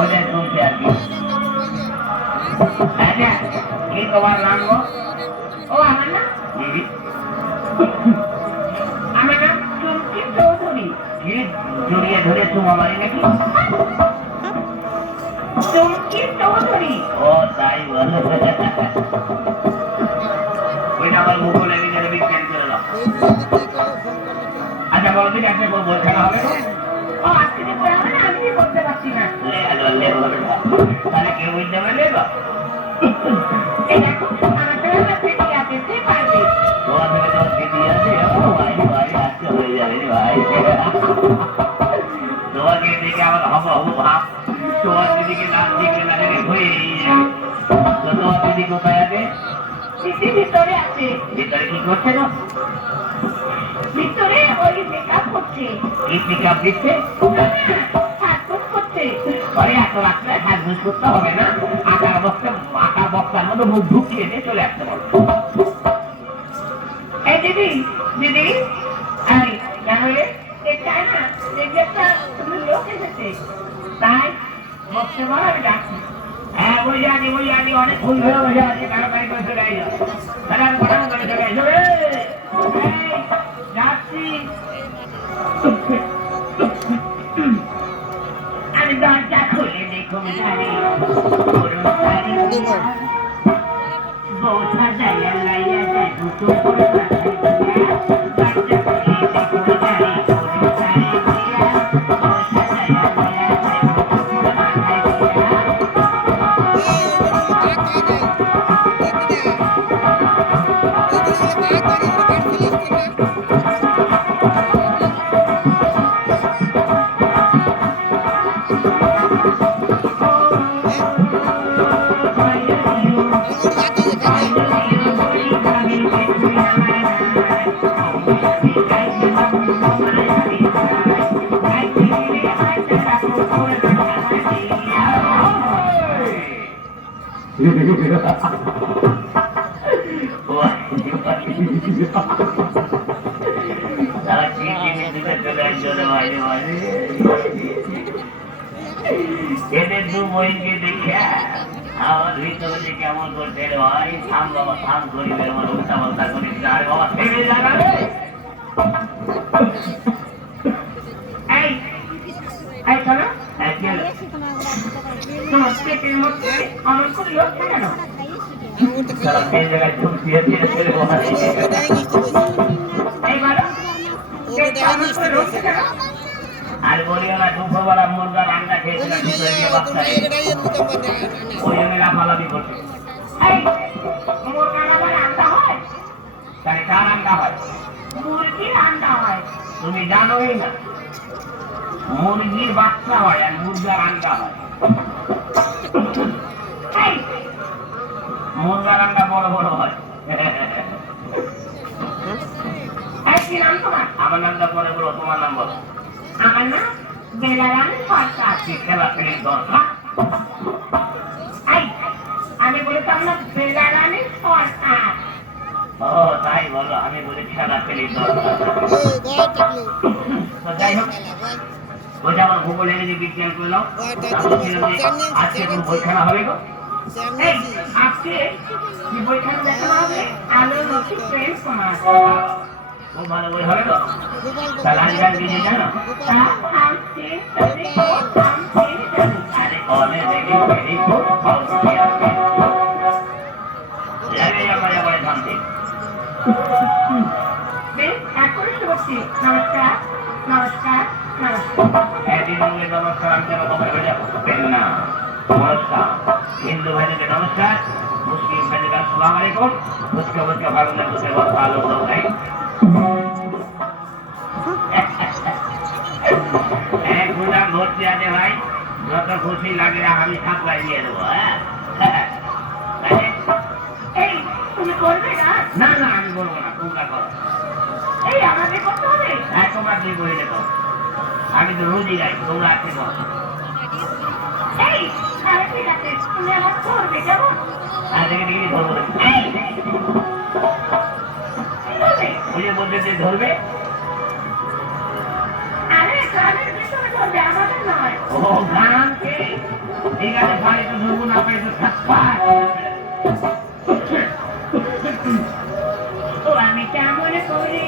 ওদের শুনতে আর কি। আচ্ছা কি তোমার নাম গো? ও আমার নাম আমার নাম চুমকি চৌধুরী। কি জড়িয়ে ধরে চুমা মারি নাকি? চুমকি চৌধুরী। ও তাই বলো। ওইটা আমার মুখে নিজের বিজ্ঞান করে দাও। আচ্ছা বলো ঠিক আছে বল খেলা হবে। ও আজকে যে পড়া হবে না আমি করতে পারছি না। তাহলে কেউ বুঝতে পারলে গো? এই দেখো আমার তো দিদি আছে সে পারবে। তোমার থেকে তোমার দিদি আছে ভাই ভাই আজকে হয়ে যাবে রে ভাই। তোমাকে দেখে আমার হব হব ভাব। তোমার দিদিকে নাম দেখলে না দেখে হয়েই যাবে। তো তোমার দিদি কোথায় আছে? দিদি ভিতরে আছে। ভিতরে কি করছে না? ভিতরে ওই মেকআপ করছে। কি মেকআপ দিচ্ছে? সাজগোজ করছে। আরে এত রাত্রে সাজগোজ করতে হবে না। আকার বক্তার মধ্যে মুখ ঢুকিয়ে দিয়ে চলে আসতে বলো। এই দিদি দিদি আরে কেন রে? চাই না দেখি একটা লোক এসেছে তাই বসতে পারো আমি ডাকছি। হ্যাঁ ওই জানি অনেক ফুল ধরে বসে আছে তাড়াতাড়ি করে চলে আইলো। তাহলে আমি কথা করে চলে আইলো রে যাচ্ছি। আমি দরজা খুলে দেখুন বউ সাজাইয়া লাইয়া যায় দুটো করে দরজা খুলে দেখুন এদের দু বইকে দেখে আমার ভিতরে কেমন করতে ভাই থাম বাবা থাম গরিবের আমার উল্টা পাল্টা করে আরে বাবা থেমে যাবে। এই এই শোনো তোমার পেটের মধ্যে আমার খুব লোক থাকে না সেই জায়গায় ঢুকিয়ে দিয়েছে আর বলিও না দুপুরবেলা মুরগার আন্ডা খেয়েছিলাম ওই জন্য লাফালাফি করছে। মুরগার আবার আন্ডা হয়? তাহলে কার আন্ডা হয়? মুরগির আন্ডা হয়। তুমি জানোই না মুরগির বাচ্চা হয় আর মুরগার আন্ডা হয়। মুরগার আন্ডা বড় বড় হয়। কি নাম তোমার? আমার নামটা পরে বলো তোমার নাম বলো। আমার নাম বেলারানী সরকার। দরকার আমি বলেছি আমার বেলারানী সরকার। ও তাই বলো আমি বলি খেলা ফেলি দরকার। যাই হোক ওইটা আমার ভূগোল ইংরেজি বিজ্ঞান করলো আজকে কোন বই খেলা হবে গো? আজকে কি বই খেলা দেখানো হবে? আলো রকি প্রেম সমাজ। খুব ভালো বই হবে তো? তাহলে আজ গান কিছু জানো? আরে অলে দেখি ভেরি গুড নমস্কার নমস্কার নমস্কার নমস্কার হিন্দু ভাইদেরকে নমস্কার মুসলিম ভাইদেরকে আসসালামু আলাইকুম। বুঝকে বুঝকে ভালো না বুঝে ভালো নাই এক গুদাম ভর্তি আছে ভাই যত খুশি লাগে আমি সাপ্লাই দিয়ে দেবো। তুমি করবে না? না না আমি বলবো না তোমরা করো। এই আমাকে করতে হবে? হ্যাঁ তোমরা দুই বই দেখো আমি তো রোজই গাই তোমরা আজকে করো। এই ঠিক আছে তুমি আমার করবে কেমন? হ্যাঁ দেখে দেখে ধরবো বুঝে বলতে যে ধরবে। আরে কানের ভিতরে ধরবে আমাদের নয়। ও ও গানকে ঠিক আছে, পারে তো ধরবো, না পারে তো থাকবা। ও আমি কেমন করি তুমি